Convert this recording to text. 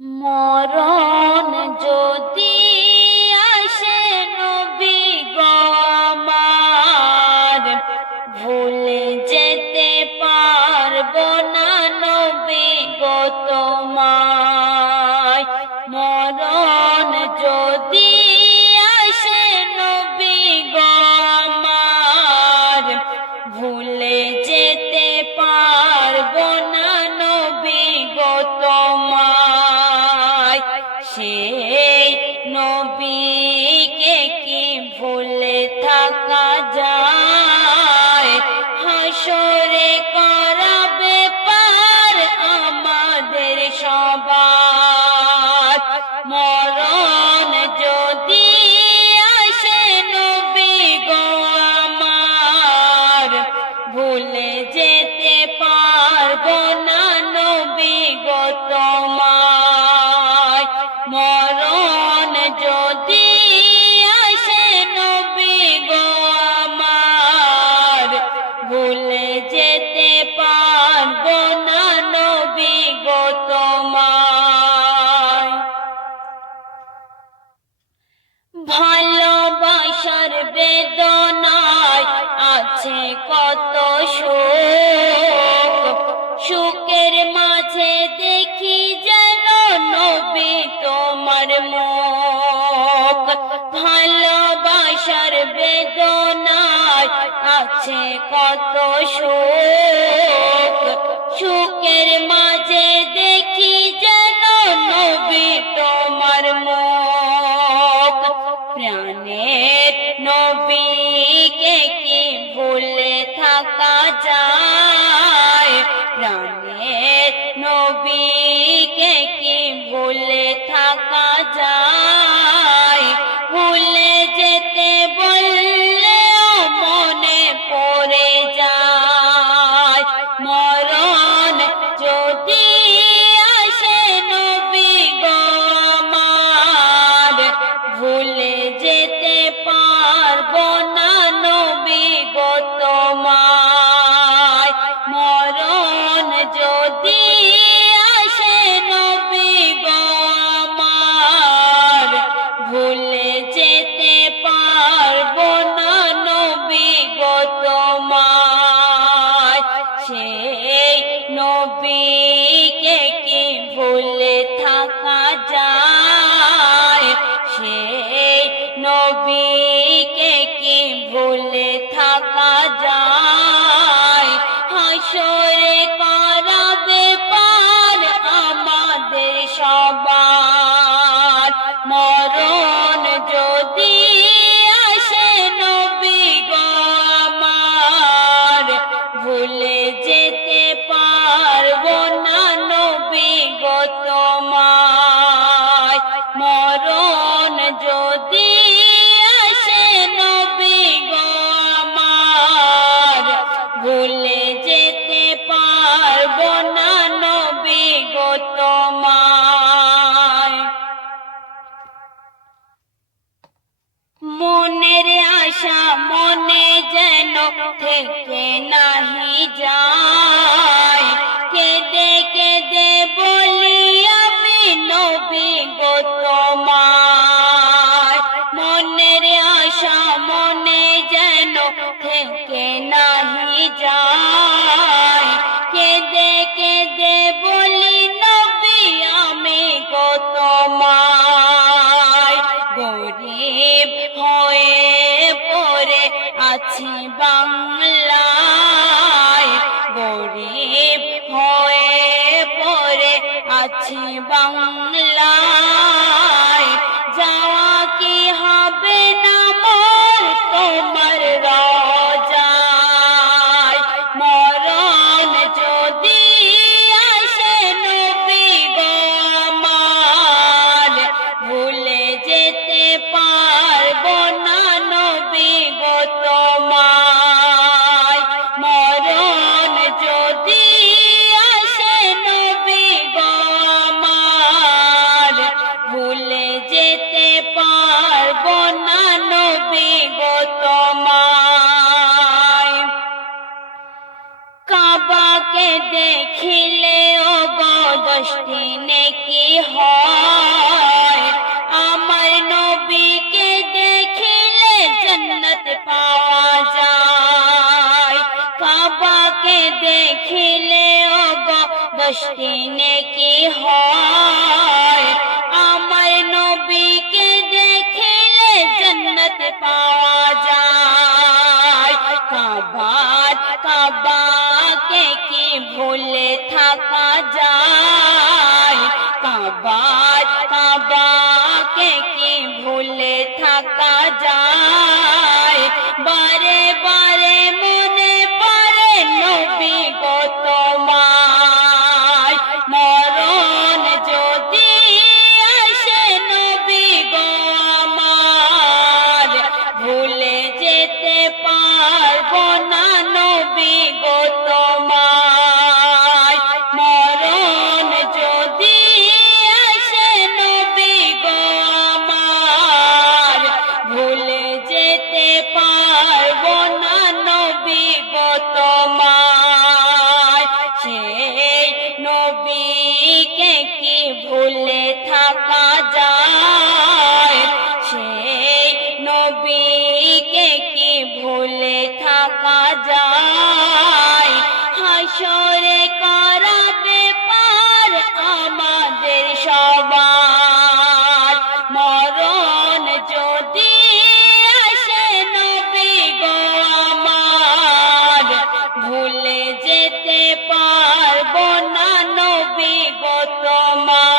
মরণ যদি আসে নবী গো আমার, ভুলে যেতে পারবো না নবী গো তোমায়। মরণ যদি আসে নবী গো আমার, ভুলে যেতে পারবো না নবী গো তোমায়। সেই নবীকে কি ভুলে থাকা যায়? হাসরে করাবে পার আমাদের সবার। মরণ যদি আসে নবী গো আমার, ভুলে যেতে পারবো না নবী গো তোমায়। মরণ যদি আসে নবী গো আমার, ভুলে যেতে পারবো না নবী গো তোমায়। ভালোবাসার বেদনায় আছে কত সুখ, সুখের মাঝে দেখি যেন নবী তোমার মুখ। ভালোবাসার বেদনায় আছে কত সুখ, সুখের মাঝে দেখি যেন নবী তোমার মুখ। প্রাণের নবীকে কি ভুলে থাকা যায়? প্রাণের নবীকে কি ভুলে থাকা যায়? ভুলে যেতে বললেও মনে পড়ে যায়। মরণ যদি আসে নবী গো আমার, ভুলে যেতে পারবো না নবী গো তোমায়। মরণ যদি আসে নবী গো আমার, ভুলে যেতে পারবো না নবী গো তোমায়। সেই নবীকে কি ভুলে থাকা যায়? সেই নবীকে কি ভুলে থাকা যায়? হাসরে করাবে পার আমাদের সবার। মরণ যদি আসে নবী গো আমার, ভুলে যেতে পারবো না নবী গো তোমায়। মরণ যদি আসে নবী গো আমার, ভুলে যেতে পারবো না নবী গো তোমায়। মনের আশা মনে যেন থেকে নাহি যায়, কেঁদে কেঁদে বলি আমি নবী গো তোমায়। মনের আশা মনে যেন থেকে নাহি যায়, কেঁদে কেঁদে বলি নবী আমি গো তোমায়। গরিব হয়ে পড়ে আছি বাংলায়, গরিব হয়ে পড়ে আছি বাংলায়। যাওয়া কি হবে না মোর তোমার রওজায়? মরণ যদি আসে নবী গো আমার, ভুলে যেতে পারবো না নবী গো তোমায়। মরণ যদি আসে নবী গো আমার, হয় আমার নবীকে দেখিলে জান্নাত পাওয়া যায় কাবাকে দেখিলে ওগো 10টি নেকি হয় আমার নবীকে দেখিলে জান্নাত পাওয়া যায় কাবাকে কি ভুলে থাকা যায় কাবাকে কি ভুলে থাকা যায় বারে বারে মনে পড়ে নবী গো তোমার মরণ যদি আসে নবী গো আমার ভুলে যেতে পারবো না নবী গো তোমার মরণ যদি আসে নবী গো আমার ভুলে যেতে পারবো না নবী গো তোমার সেই নবীকে কি ভুলে থাকা যায় সেই নবীকে কি ভুলে থাকা যায় হাসরে করাবে পার আমাদের সবার মরণ যদি আসে নবী গো আমার ভুলে যেতে পারবো না নবী গো তোমার